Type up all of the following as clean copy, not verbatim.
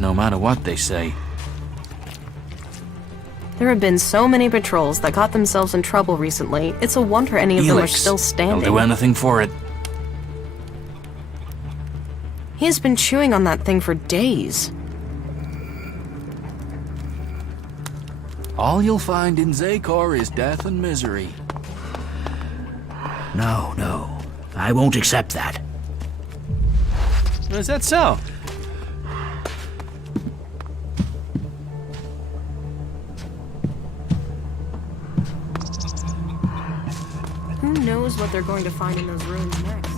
no matter what they say. There have been so many patrols that got themselves in trouble recently, it's a wonder any of them are still standing. They'll do anything for it. He has been chewing on that thing for days. All you'll find in Zakor is death and misery. No. I won't accept that. Is that so? Who knows what they're going to find in those ruins next?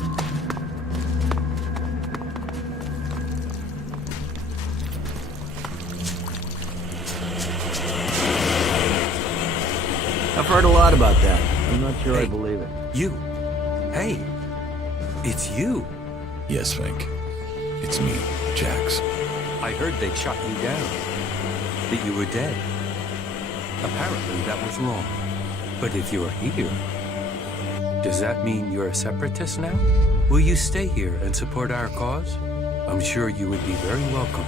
I've heard a lot about that. I'm not sure I believe it. You. Hey. It's you. Yes, Fink. It's me, Jax. I heard they'd shot you down. That you were dead. Apparently that was wrong. But if you're here, does that mean you're a separatist now? Will you stay here and support our cause? I'm sure you would be very welcome.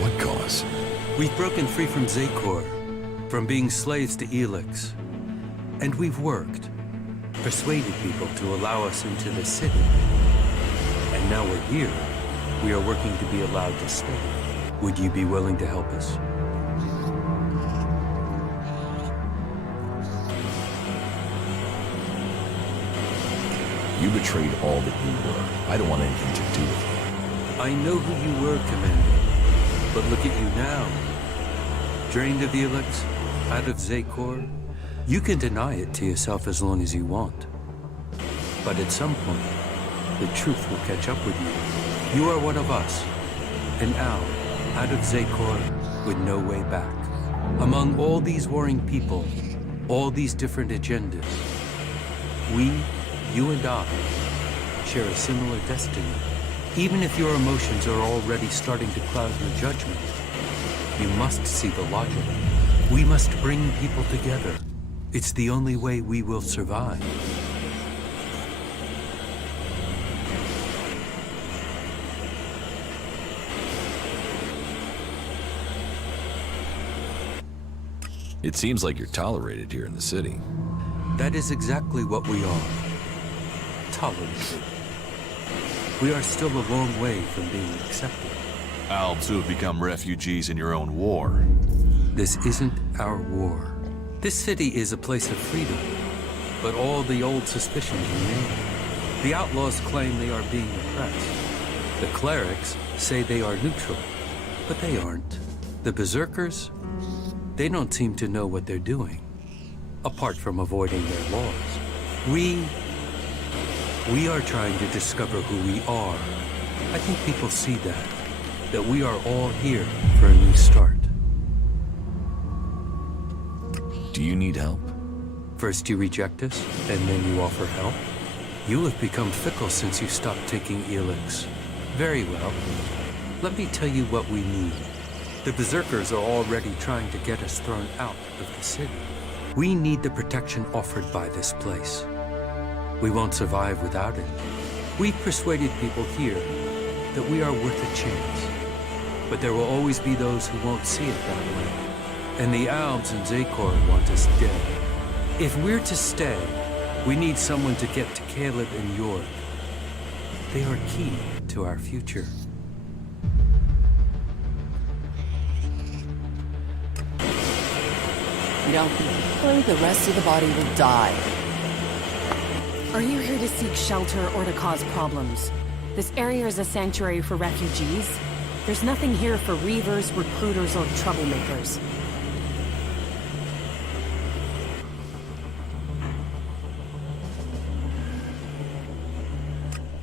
What cause? We've broken free from Zakor, from being slaves to ELEX. And we've worked, persuaded people to allow us into the city. And now we're here. We are working to be allowed to stay. Would you be willing to help us? You betrayed all that you were. I don't want anything to do with you. I know who you were, Commander. But look at you now. Drained of ELEX, out of Zakor. You can deny it to yourself as long as you want. But at some point, the truth will catch up with you. You are one of us. An owl, out of Zakor, with no way back. Among all these warring people, all these different agendas, we, you and I, share a similar destiny. Even if your emotions are already starting to cloud your judgment, you must see the logic. We must bring people together. It's the only way we will survive. It seems like you're tolerated here in the city. That is exactly what we are. Tolerated. We are still a long way from being accepted. Albs who have become refugees in your own war. This isn't our war. This city is a place of freedom, but all the old suspicions remain. The outlaws claim they are being oppressed. The clerics say they are neutral, but they aren't. The berserkers, they don't seem to know what they're doing, apart from avoiding their laws. We are trying to discover who we are. I think people see that we are all here for a new start. Do you need help? First you reject us, and then you offer help? You have become fickle since you stopped taking ELEX. Very well. Let me tell you what we need. The berserkers are already trying to get us thrown out of the city. We need the protection offered by this place. We won't survive without it. We've persuaded people here that we are worth a chance. But there will always be those who won't see it that way. And the Albs and Zakor want us dead. If we're to stay, we need someone to get to Caleb and York. They are key to our future. Young people, the rest of the body will die. Are you here to seek shelter or to cause problems? This area is a sanctuary for refugees. There's nothing here for reavers, recruiters, or troublemakers.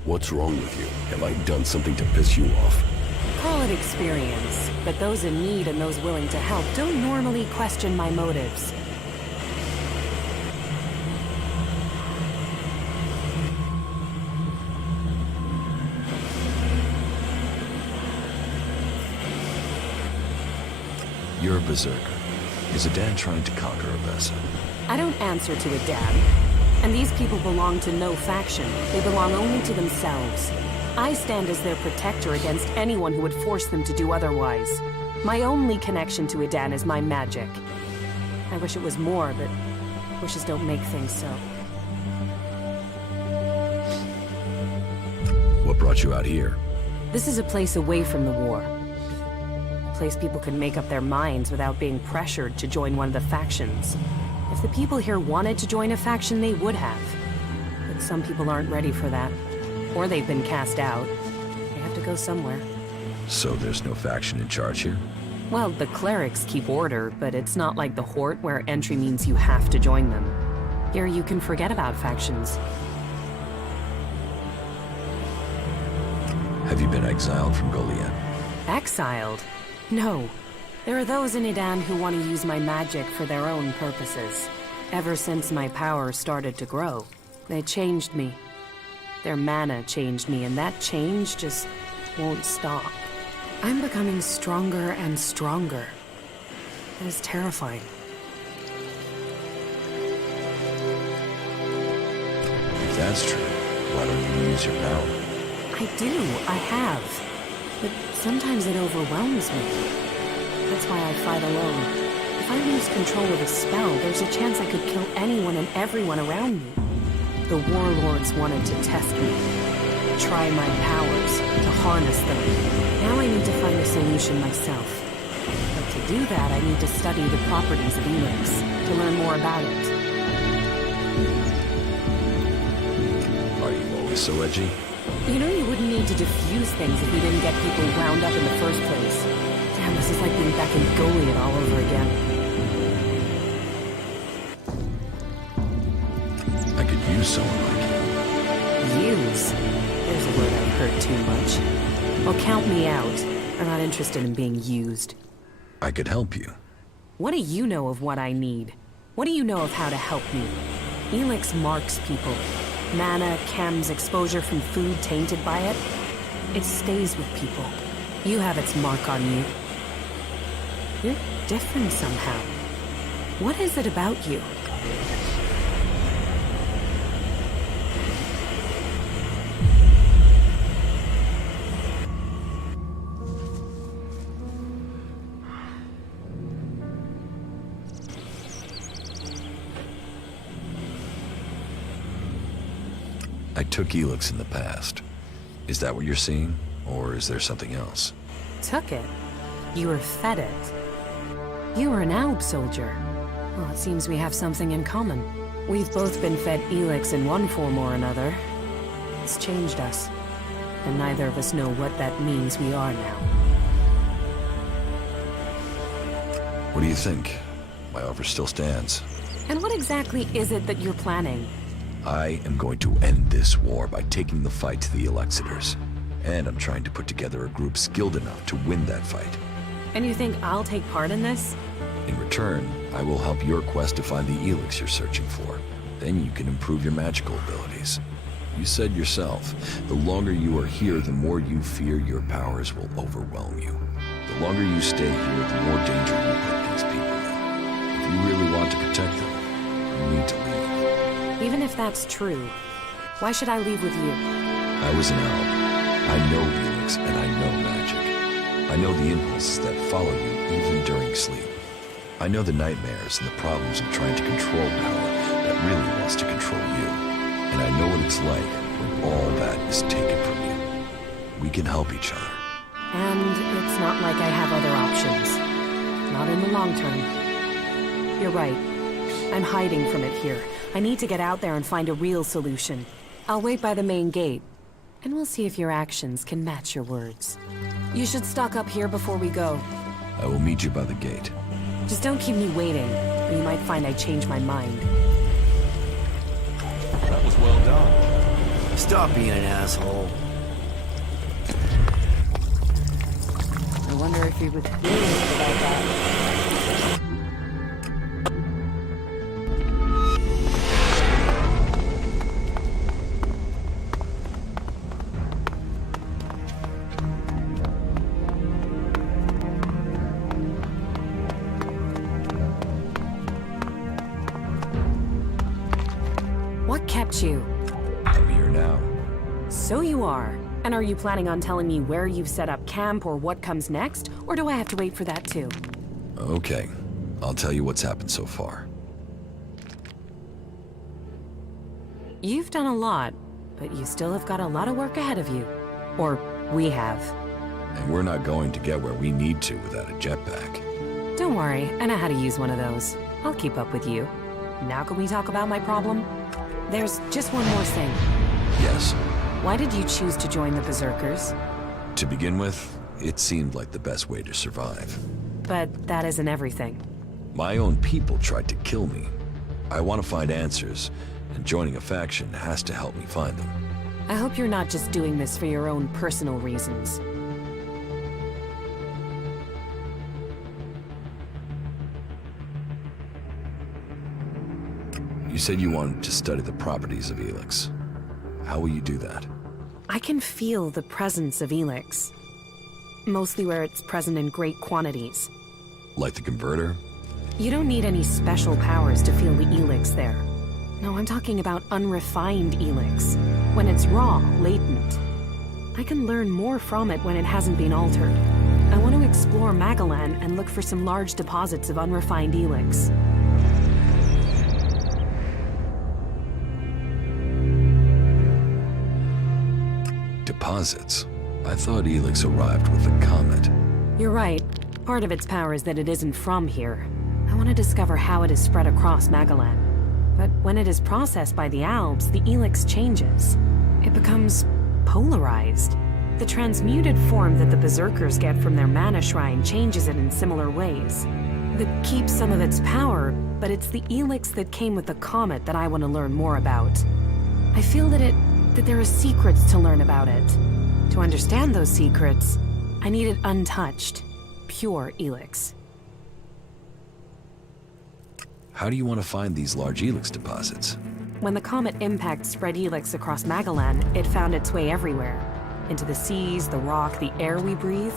What's wrong with you? Have I done something to piss you off? Call it experience, but those in need and those willing to help don't normally question my motives. You're a berserker. Is Adan trying to conquer Avessa? I don't answer to a dad. And these people belong to no faction. They belong only to themselves. I stand as their protector against anyone who would force them to do otherwise. My only connection to Edan is my magic. I wish it was more, but wishes don't make things so. What brought you out here? This is a place away from the war. A place people can make up their minds without being pressured to join one of the factions. If the people here wanted to join a faction, they would have. But some people aren't ready for that. Or they've been cast out. They have to go somewhere. So there's no faction in charge here? Well, the clerics keep order, but it's not like the Hort where entry means you have to join them. Here you can forget about factions. Have you been exiled from Goliath? Exiled? No. There are those in Edan who want to use my magic for their own purposes. Ever since my power started to grow, they changed me. Their mana changed me, and that change just won't stop. I'm becoming stronger and stronger. It is terrifying. If that's true, why don't you use your power? I do, I have. But sometimes it overwhelms me. That's why I fight alone. If I lose control of a spell, there's a chance I could kill anyone and everyone around me. The warlords wanted to test me, try my powers, to harness them. Now I need to find a solution myself. But to do that, I need to study the properties of ELEX, to learn more about it. Are you always so edgy? You know you wouldn't need to diffuse things if we didn't get people wound up in the first place. Damn, this is like being back in Goliath all over again. I could use someone like you. Use? There's a word I've heard too much. Well, count me out. I'm not interested in being used. I could help you. What do you know of what I need? What do you know of how to help me? ELEX marks people. Mana, chems, exposure from food tainted by it. It stays with people. You have its mark on you. You're different somehow. What is it about you? I took ELEX in the past. Is that what you're seeing? Or is there something else? Took it. You were fed it. You were an Alb soldier. Well, it seems we have something in common. We've both been fed ELEX in one form or another. It's changed us. And neither of us know what that means we are now. What do you think? My offer still stands. And what exactly is it that you're planning? I am going to end this war by taking the fight to the Elexitors. And I'm trying to put together a group skilled enough to win that fight. And you think I'll take part in this? In return, I will help your quest to find the ELEX you're searching for. Then you can improve your magical abilities. You said yourself, the longer you are here, the more you fear your powers will overwhelm you. The longer you stay here, the more danger you put these people in. If you really want to protect them, you need to leave. Even if that's true, why should I leave with you? I was an Alb. I know ELEX and I know magic. I know the impulses that follow you even during sleep. I know the nightmares and the problems of trying to control power that really wants to control you. And I know what it's like when all that is taken from you. We can help each other. And it's not like I have other options. Not in the long term. You're right. I'm hiding from it here. I need to get out there and find a real solution. I'll wait by the main gate, and we'll see if your actions can match your words. You should stock up here before we go. I will meet you by the gate. Just don't keep me waiting, or you might find I changed my mind. That was well done. Stop being an asshole. I wonder if he was furious about that. What kept you? I'm here now. So you are. And are you planning on telling me where you've set up camp or what comes next? Or do I have to wait for that too? Okay, I'll tell you what's happened so far. You've done a lot, but you still have got a lot of work ahead of you. Or we have. And we're not going to get where we need to without a jetpack. Don't worry, I know how to use one of those. I'll keep up with you. Now can we talk about my problem? There's just one more thing. Yes. Why did you choose to join the Berserkers? To begin with, it seemed like the best way to survive. But that isn't everything. My own people tried to kill me. I want to find answers, and joining a faction has to help me find them. I hope you're not just doing this for your own personal reasons. You said you wanted to study the properties of ELEX. How will you do that? I can feel the presence of ELEX. Mostly where it's present in great quantities. Like the converter? You don't need any special powers to feel the ELEX there. No, I'm talking about unrefined ELEX. When it's raw, latent. I can learn more from it when it hasn't been altered. I want to explore Magalan and look for some large deposits of unrefined ELEX. Deposits? I thought ELEX arrived with the comet. You're right. Part of its power is that it isn't from here. I want to discover how it is spread across Magalan. But when it is processed by the Alps, the ELEX changes. It becomes polarized. The transmuted form that the Berserkers get from their mana shrine changes it in similar ways. That keeps some of its power, but it's the ELEX that came with the comet that I want to learn more about. I feel that there are secrets to learn about it. To understand those secrets, I need it untouched, pure ELEX. How do you want to find these large ELEX deposits? When the comet impact spread ELEX across Magalan, it found its way everywhere. Into the seas, the rock, the air we breathe.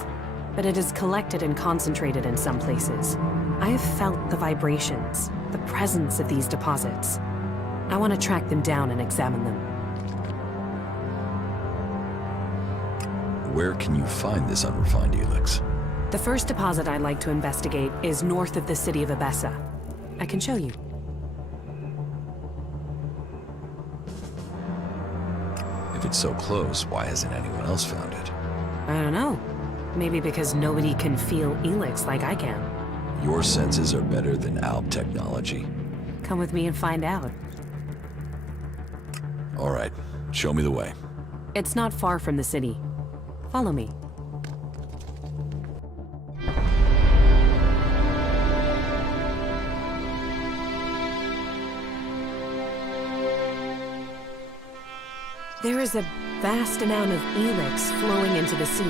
But it is collected and concentrated in some places. I have felt the vibrations, the presence of these deposits. I want to track them down and examine them. Where can you find this unrefined ELEX? The first deposit I'd like to investigate is north of the city of Abessa. I can show you. If it's so close, why hasn't anyone else found it? I don't know. Maybe because nobody can feel ELEX like I can. Your senses are better than Alp technology. Come with me and find out. All right, show me the way. It's not far from the city. Follow me. There is a vast amount of ELEX flowing into the sea.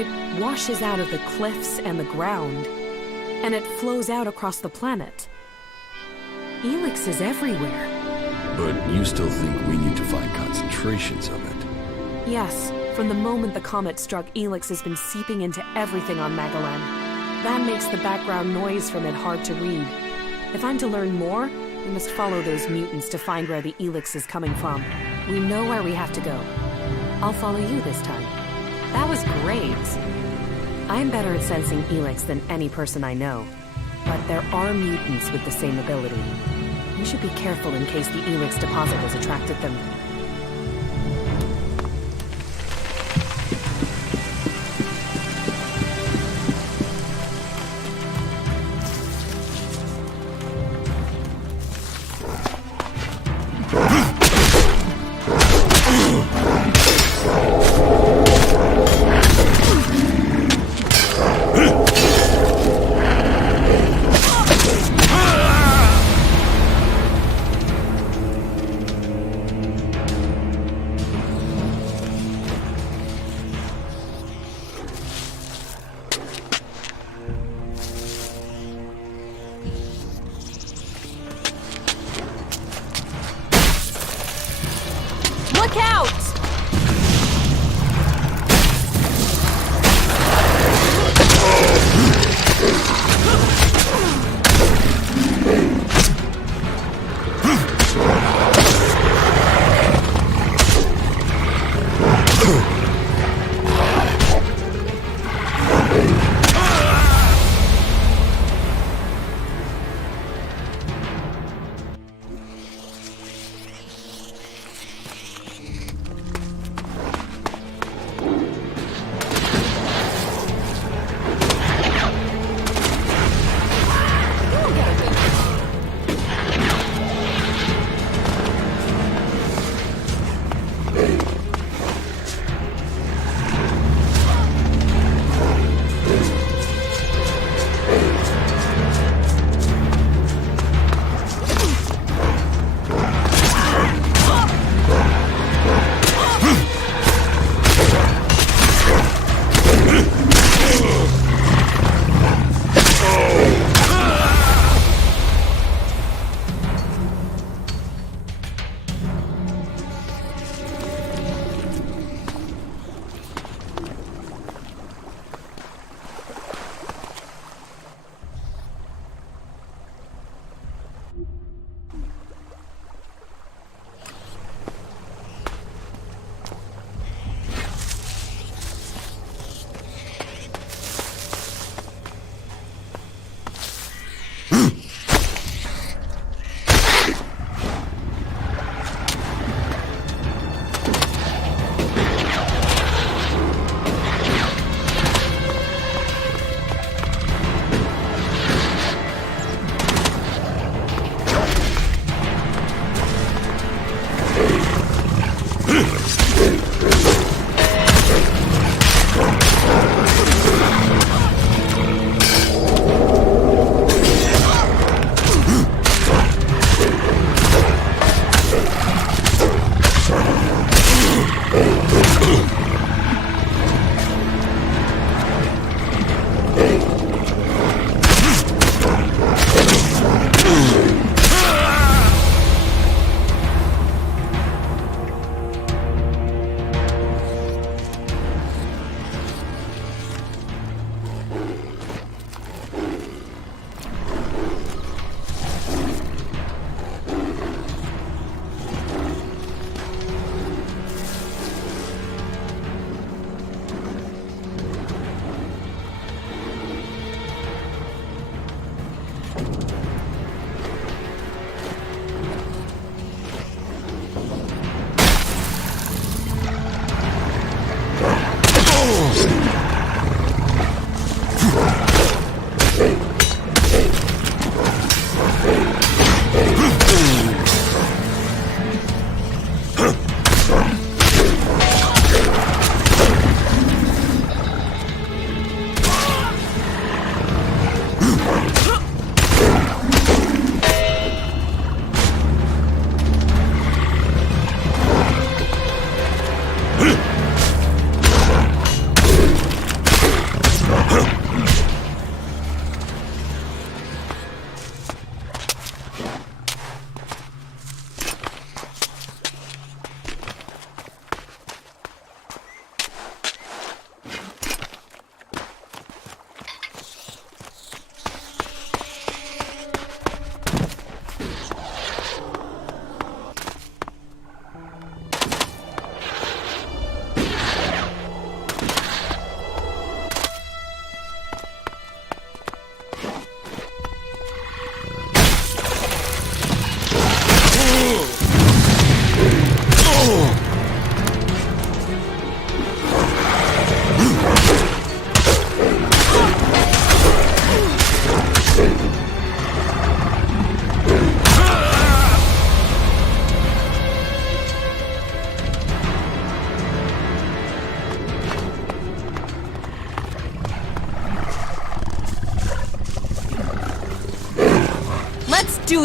It washes out of the cliffs and the ground, and it flows out across the planet. ELEX is everywhere. But you still think we need to find concentrations of it? Yes, from the moment the comet struck, ELEX has been seeping into everything on Magalan. That makes the background noise from it hard to read. If I'm to learn more, we must follow those mutants to find where the ELEX is coming from. We know where we have to go. I'll follow you this time. That was great. I'm better at sensing ELEX than any person I know. But there are mutants with the same ability. We should be careful in case the ELEX deposit has attracted them. Look out!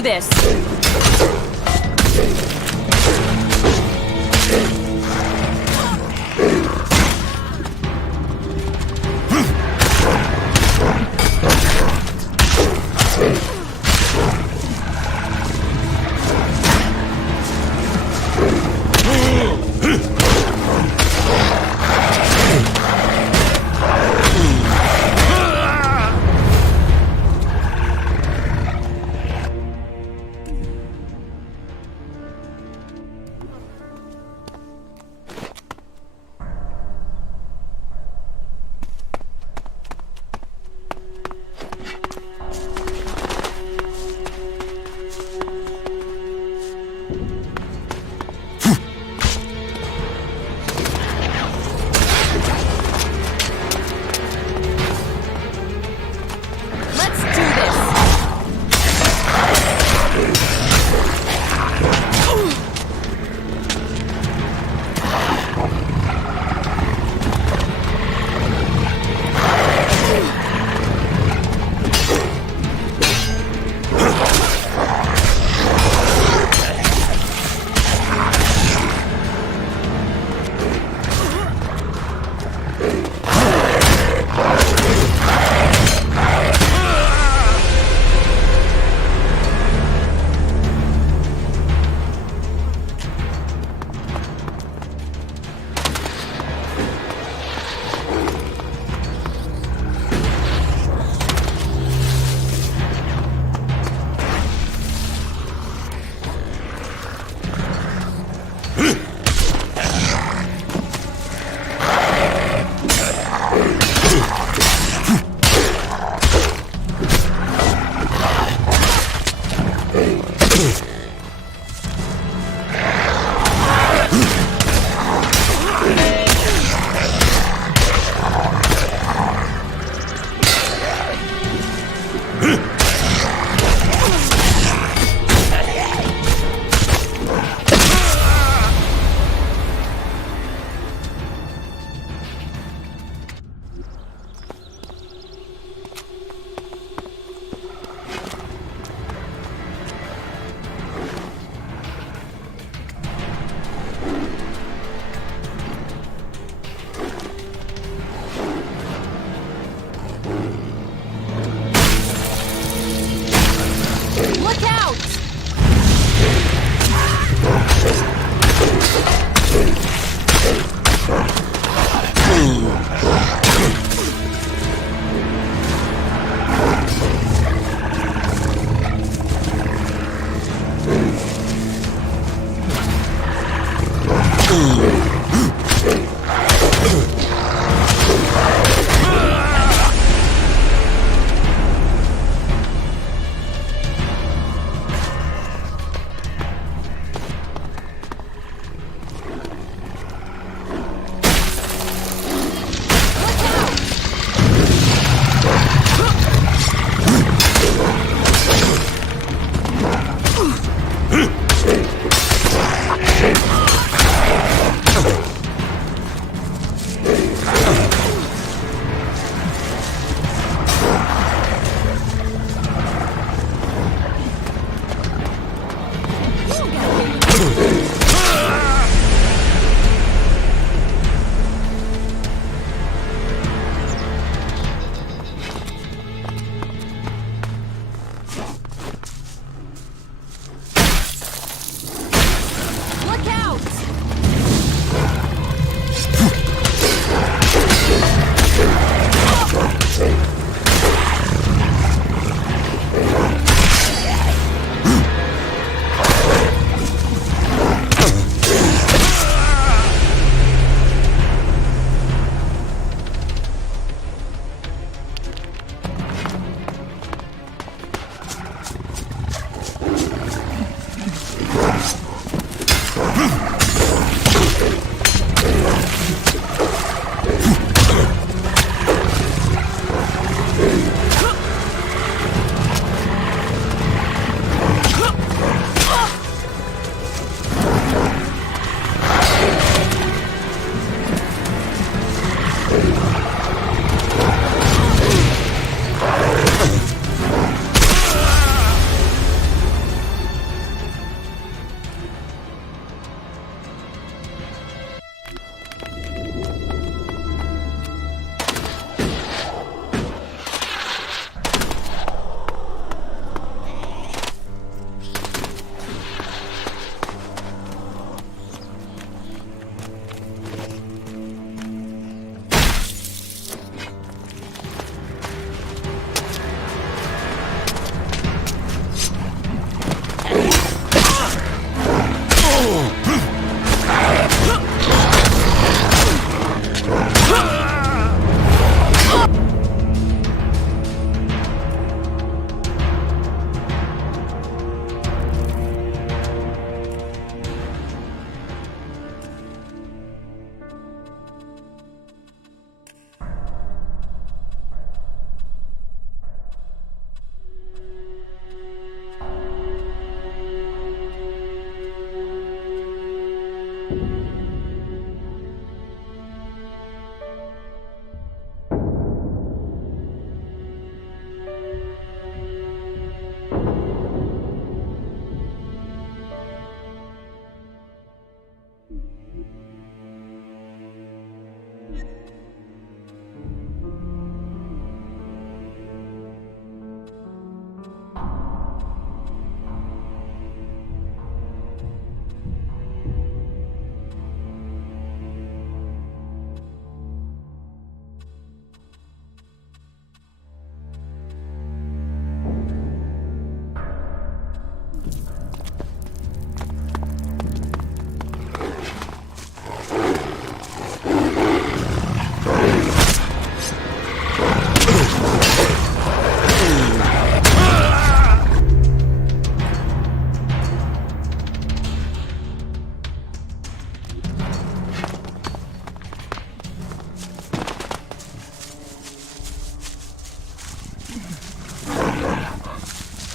do this!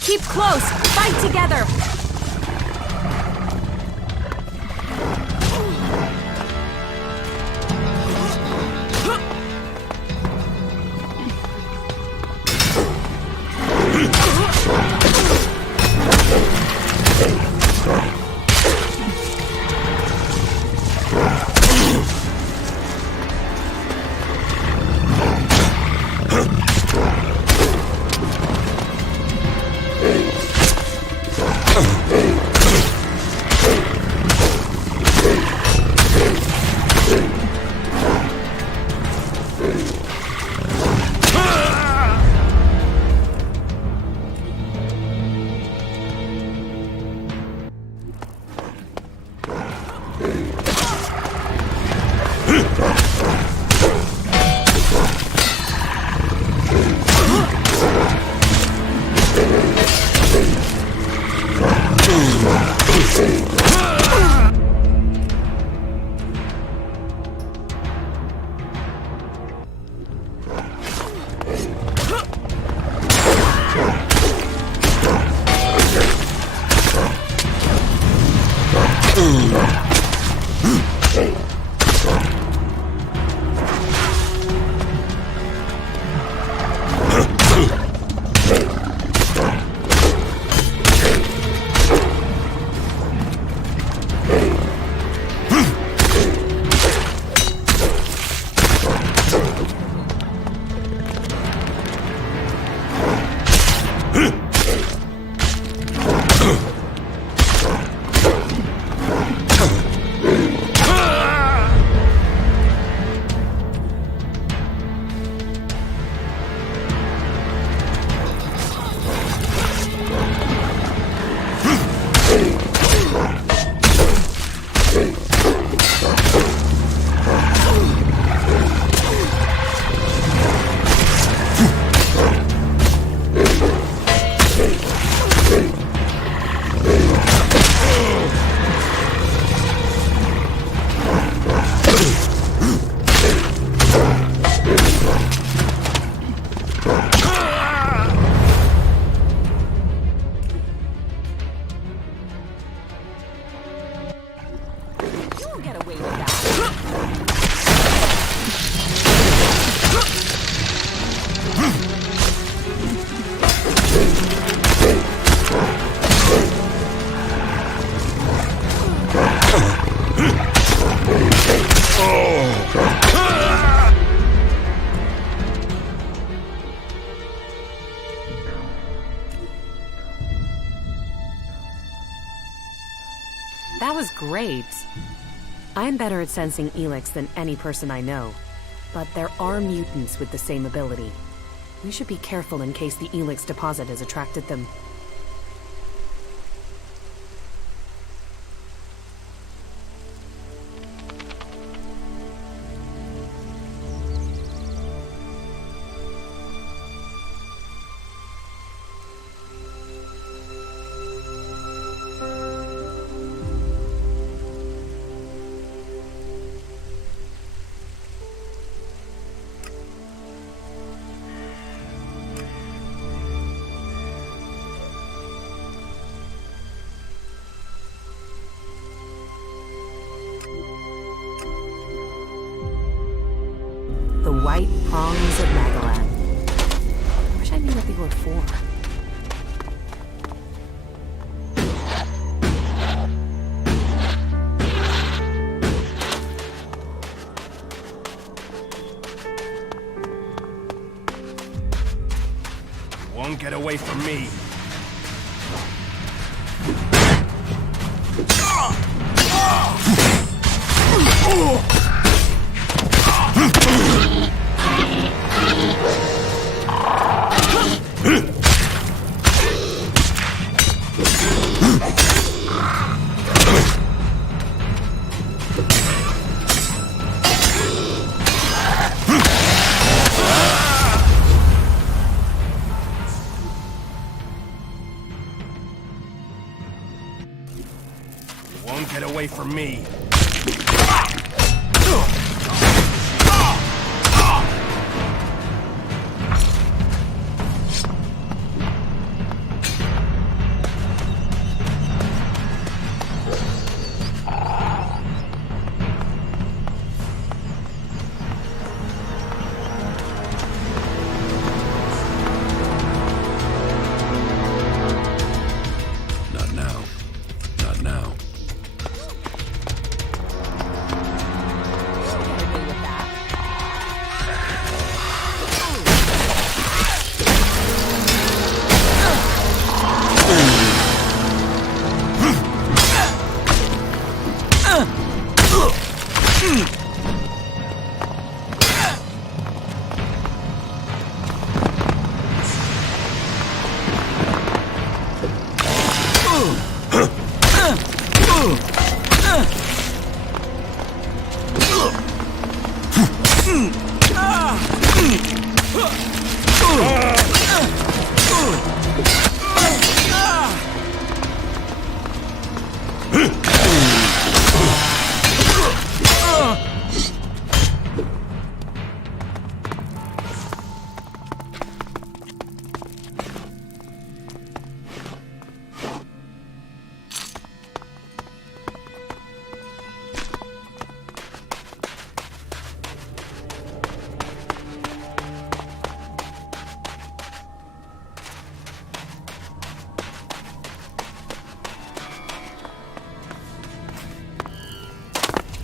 Keep close! Fight together! That was great. I'm better at sensing ELEX than any person I know, but there are mutants with the same ability. We should be careful in case the ELEX deposit has attracted them. white prongs of Magalan. I wish I knew what they were for. Won't get away from me. Won't get away from me. Not now. Not now.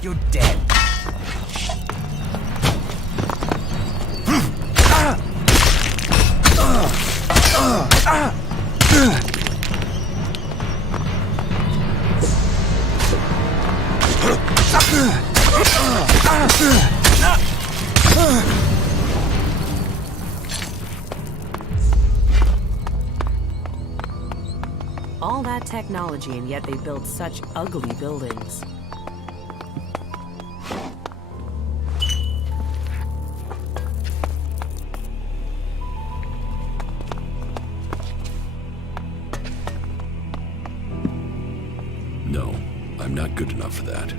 You're dead. All that technology, and yet they build such ugly buildings. No, I'm not good enough for that.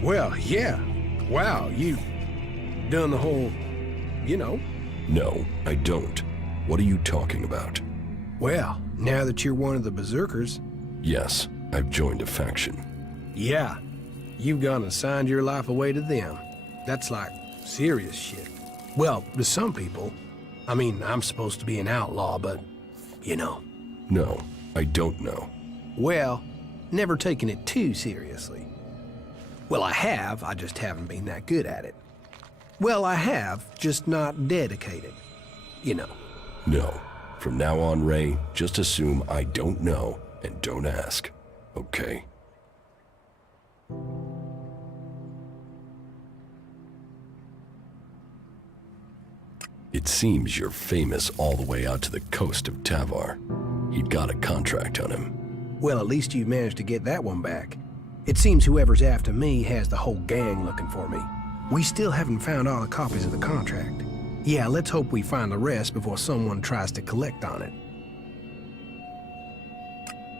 Well, yeah. Wow, you done the whole, you know. No, I don't. What are you talking about? Well, now that you're one of the Berserkers... Yes, I've joined a faction. Yeah, you've gone and signed your life away to them. That's like serious shit. Well, to some people. I mean, I'm supposed to be an outlaw, but, you know. No, I don't know. Well, never taken it too seriously. Well, I have, I just haven't been that good at it. Well, I have, just not dedicated. You know. No. From now on, Ray, just assume I don't know and don't ask. Okay? It seems you're famous all the way out to the coast of Tavar. He'd got a contract on him. Well, at least you managed to get that one back. It seems whoever's after me has the whole gang looking for me. We still haven't found all the copies of the contract. Yeah, let's hope we find the rest before someone tries to collect on it.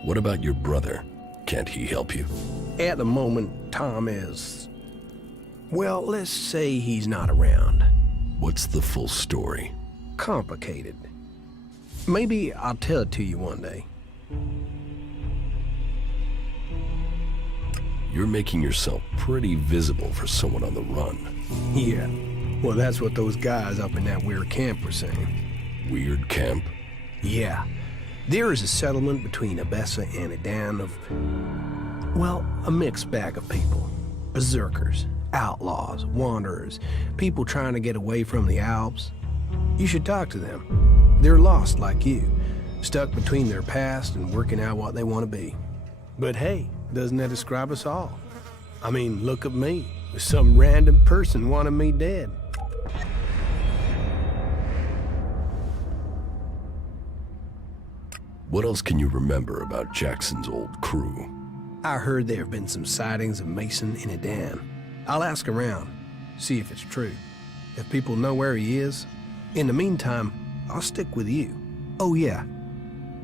What about your brother? Can't he help you? At the moment, Tom is... Well, let's say he's not around. What's the full story? Complicated. Maybe I'll tell it to you one day. You're making yourself pretty visible for someone on the run. Yeah. Well, that's what those guys up in that weird camp were saying. Weird camp? Yeah. There is a settlement between Abessa and Edan of... Well, a mixed bag of people. Berserkers, outlaws, wanderers, people trying to get away from the Alps. You should talk to them. They're lost like you, stuck between their past and working out what they want to be. But hey, doesn't that describe us all? I mean, look at me. Some random person wanted me dead. What else can you remember about Jackson's old crew? I heard there have been some sightings of Mason in Edan. I'll ask around, see if it's true. If people know where he is. In the meantime, I'll stick with you. Oh yeah,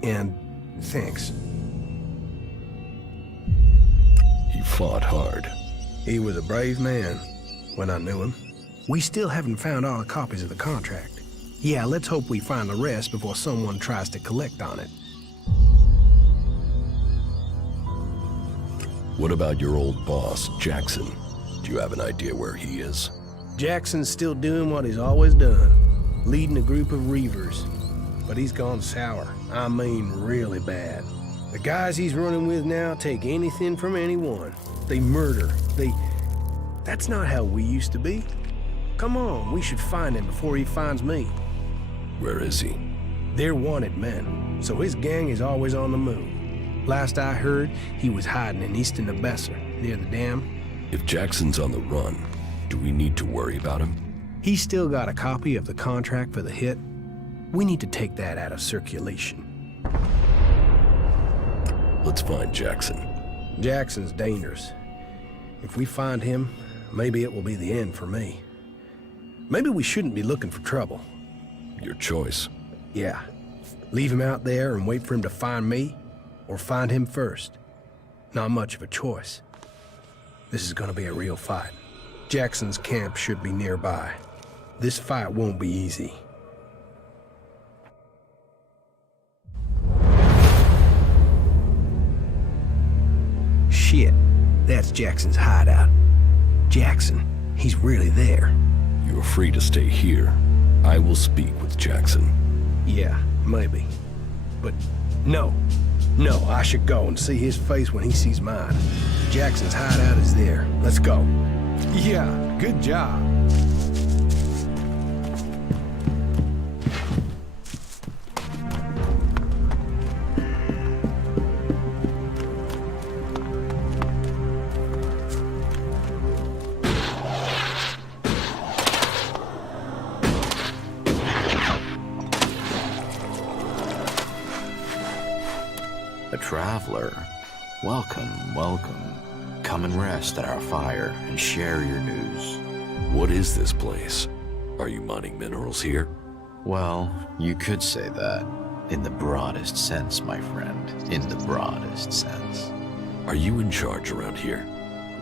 and thanks. He fought hard. He was a brave man when I knew him. We still haven't found all the copies of the contract. Yeah, let's hope we find the rest before someone tries to collect on it. What about your old boss, Jackson? Do you have an idea where he is? Jackson's still doing what he's always done, leading a group of reavers. But he's gone sour. I mean, really bad. The guys he's running with now take anything from anyone. They murder. That's not how we used to be. Come on, we should find him before he finds me. Where is he? They're wanted men, so his gang is always on the move. Last I heard, he was hiding in eastern Odessa, near the dam. If Jackson's on the run, do we need to worry about him? He's still got a copy of the contract for the hit. We need to take that out of circulation. Let's find Jackson. Jackson's dangerous. If we find him, maybe it will be the end for me. Maybe we shouldn't be looking for trouble. Your choice. Yeah. Leave him out there and wait for him to find me, or find him first. Not much of a choice. This is gonna be a real fight. Jackson's camp should be nearby. This fight won't be easy. Shit, that's Jackson's hideout. Jackson, he's really there. You're free to stay here. I will speak with Jackson. Yeah, maybe. But no, I should go and see his face when he sees mine. Jackson's hideout is there. Let's go. Yeah, good job. A traveler. Welcome, welcome. Come and rest at our fire and share your news. What is this place? Are you mining minerals here? Well, you could say that. In the broadest sense, my friend. In the broadest sense. Are you in charge around here?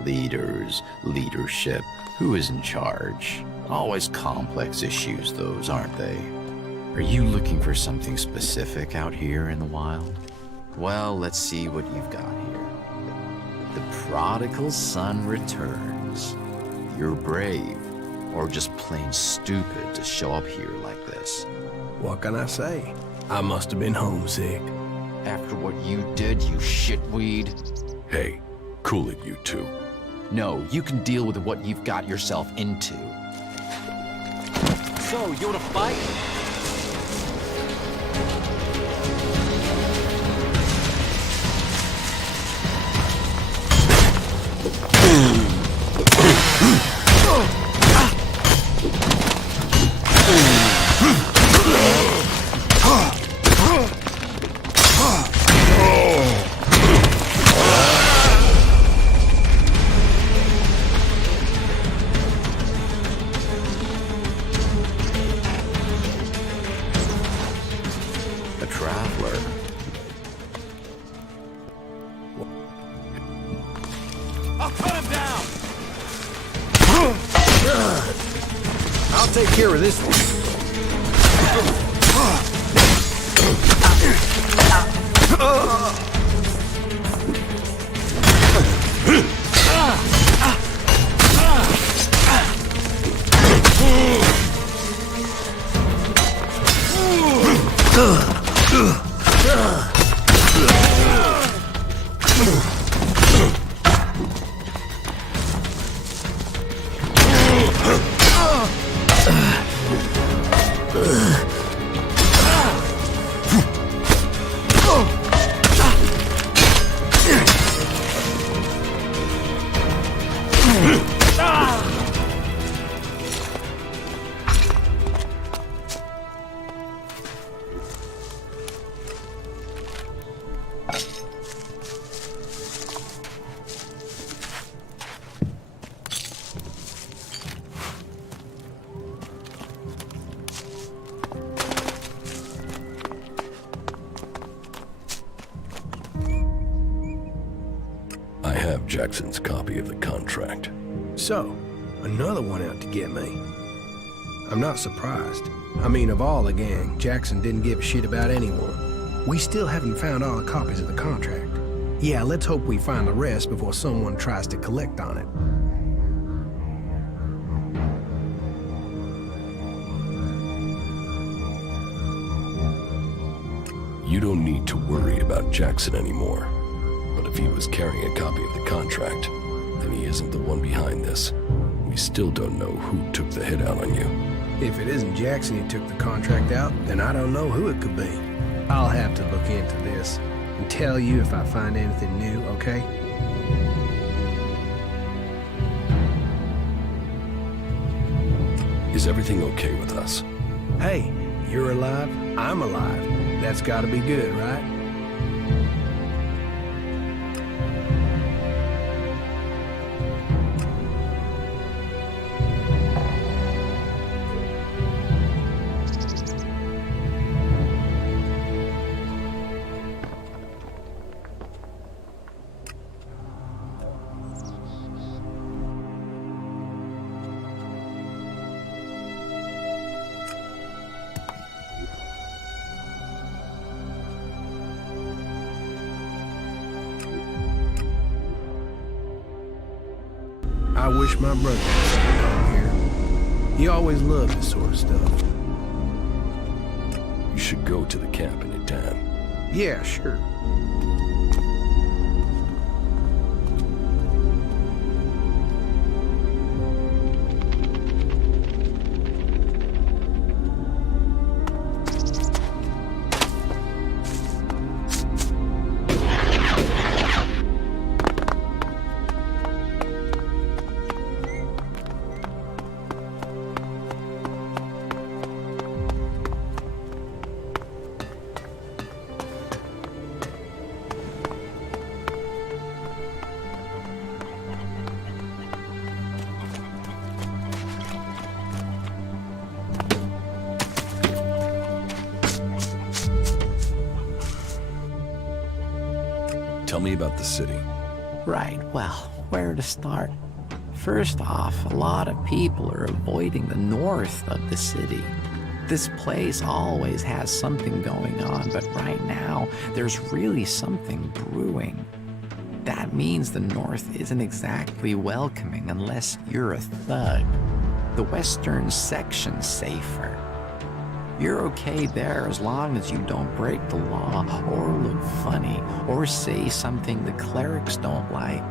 Leaders, leadership. Who is in charge? Always complex issues, those, aren't they? Are you looking for something specific out here in the wild? Well, let's see what you've got here. The prodigal son returns. You're brave, or just plain stupid to show up here like this. What can I say? I must have been homesick. After what you did, you shitweed. Hey, cool it, you two. No, you can deal with what you've got yourself into. So, you wanna fight? A traveler. I'll cut him down! I'll take care of this one. I have Jackson's copy of the contract. So, another one out to get me. I'm not surprised. I mean, of all the gang, Jackson didn't give a shit about anyone. We still haven't found all the copies of the contract. Yeah, let's hope we find the rest before someone tries to collect on it. You don't need to worry about Jackson anymore. But if he was carrying a copy of the contract, then he isn't the one behind this. We still don't know who took the hit out on you. If it isn't Jackson who took the contract out, then I don't know who it could be. I'll have to look into this and tell you if I find anything new, okay? Is everything okay with us? Hey, you're alive, I'm alive. That's gotta be good, right? I wish my brother had stayed home here. He always loved this sort of stuff. You should go to the camp in Itan. Yeah, sure. Tell me about the city. Right, well, where to start? First off, a lot of people are avoiding the north of the city. This place always has something going on, but right now, there's really something brewing. That means the north isn't exactly welcoming unless you're a thug. The western section's safer. You're okay there as long as you don't break the law or look funny or say something the clerics don't like.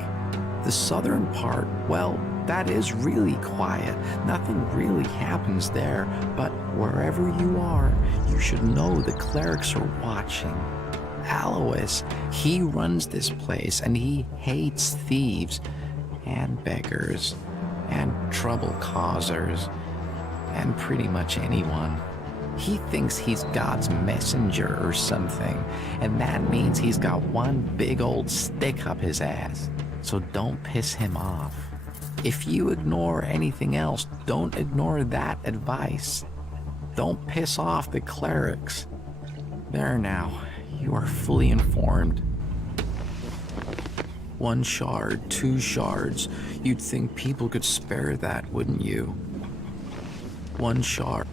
The southern part, well, that is really quiet. Nothing really happens there, but wherever you are, you should know the clerics are watching. Alois, he runs this place and he hates thieves and beggars and trouble causers and pretty much anyone. He thinks he's God's messenger or something, and that means he's got one big old stick up his ass. So don't piss him off. If you ignore anything else, don't ignore that advice. Don't piss off the clerics. There now, you are fully informed. 1 shard, 2 shards. You'd think people could spare that, wouldn't you? 1 shard.